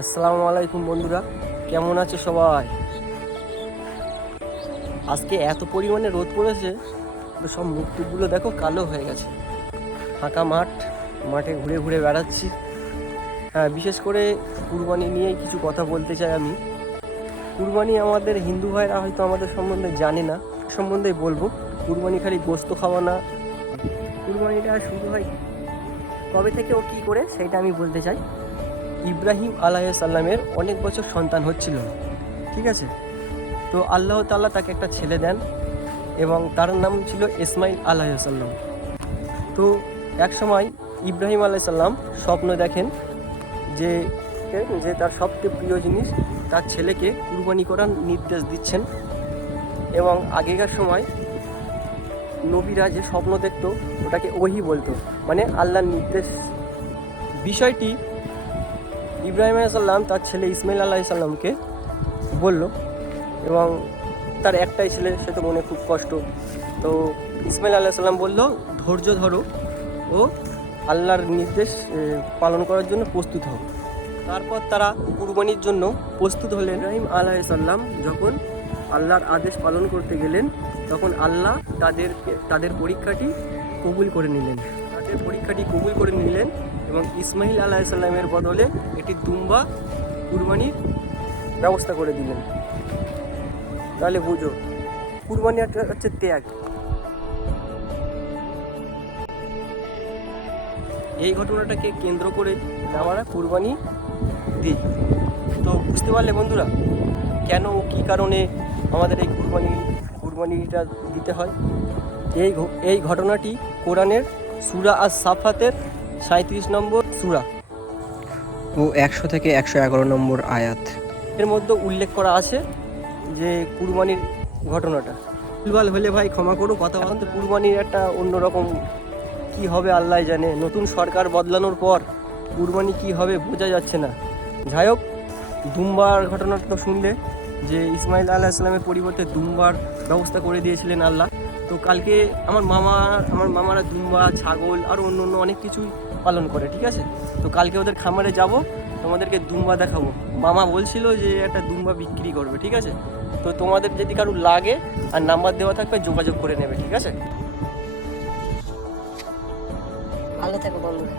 আসসালামু আলাইকুম বন্ধুরা, কেমন আছো সবাই? আজকে এত পরিমাণে রোদ পড়েছে, তো সব মুখটুকগুলো দেখো কালো হয়ে গেছে। ফাঁকা মাঠে ঘুরে ঘুরে বেড়াচ্ছি। হ্যাঁ, বিশেষ করে কুরবানি নিয়েই কিছু কথা বলতে চাই আমি। কুরবানি আমাদের হিন্দু ভাইরা হয়তো আমাদের সম্বন্ধে জানে না, সম্বন্ধেই বলবো। কুরবানি খালি গোস্ত খাওয়া না, কুরবানিটা শুরু হয় কবে থেকে ও কী করে সেটা আমি বলতে চাই। ইব্রাহিম আলাইহিসসালামের অনেক বছর সন্তান হচ্ছিল, ঠিক আছে? তো আল্লাহ তাআলা তাকে একটা ছেলে দেন এবং তার নাম ছিল ইসমাইল আলাইহিসসালাম। তো এক সময় ইব্রাহিম আলাইহিসসালাম স্বপ্ন দেখেন যে যে তার সবচেয়ে প্রিয় জিনিস তার ছেলেকে কুরবানি করার নির্দেশ দিচ্ছেন। এবং আগেকার সময় নবীরা যে স্বপ্ন দেখতো ওটাকে ওহি বলতো, মানে আল্লাহর নির্দেশ। বিষয়টি ইব্রাহিম আলাইহিসসালাম তার ছেলে ইসমাইল আলাইহিসসালামকে বলল, এবং তার একটাই ছেলে, সে তো মনে খুব কষ্ট। তো ইসমাইল আলাইহিসসালাম বলল, ধৈর্য ধরো ও আল্লাহর নির্দেশ পালন করার জন্য প্রস্তুত হও। তারপর তারা কুরবানির জন্য প্রস্তুত হলেন। ইব্রাহিম আলাইহিসসালাম যখন আল্লাহর আদেশ পালন করতে গেলেন, তখন আল্লাহ তাদের পরীক্ষাটি কবুল করে নিলেন। এবং ইসমাইল আলাইহিসসালামের বদলে একটি দুম্বা কুরবানির ব্যবস্থা করে দিলেন। তাহলে বুঝো, কুরবানি হচ্ছে ত্যাগ। এই ঘটনাটাকে কেন্দ্র করে আমরা কুরবানি দিই। তো বুঝতে পারলে বন্ধুরা, কেন ও কী কারণে আমাদের এই কুরবানিটা দিতে হয়। এই ঘটনাটি কোরআনের সূরা আস-সাফাতের 37 নম্বর সূরা ও 100 থেকে 111 নম্বর আয়াত এর মধ্যে উল্লেখ করা আছে যে কুরবানির ঘটনাটা। ভুলভাল হলে ভাই ক্ষমা করো, কথা এখন তো কুরবানির একটা অন্যরকম কি হবে আল্লাহ জানে। নতুন সরকার বদলানোর পর কুরবানি কি হবে বোঝা যাচ্ছে না। যাই হোক, দুম্বার ঘটনাটা তো শুনলে, যে ইসমাইল আলাইহিসসালামের পরিবর্তে দুম্বার ব্যবস্থা করে দিয়েছিলেন আল্লাহ। তো কালকে আমার মামারা দুম্বা, ছাগল আর অন্য অনেক কিছুই পালন করে, ঠিক আছে? তো কালকে ওদের খামারে যাব, তোমাদেরকে দুম্বা দেখাবো। মামা বলছিল যে একটা দুম্বা বিক্রি করবে, ঠিক আছে? তো তোমাদের যদি কারো লাগে আর নাম্বার দেওয়া থাকবে, যোগাযোগ করে নেবে, ঠিক আছে? ভালো থাকো বন্ধুরা।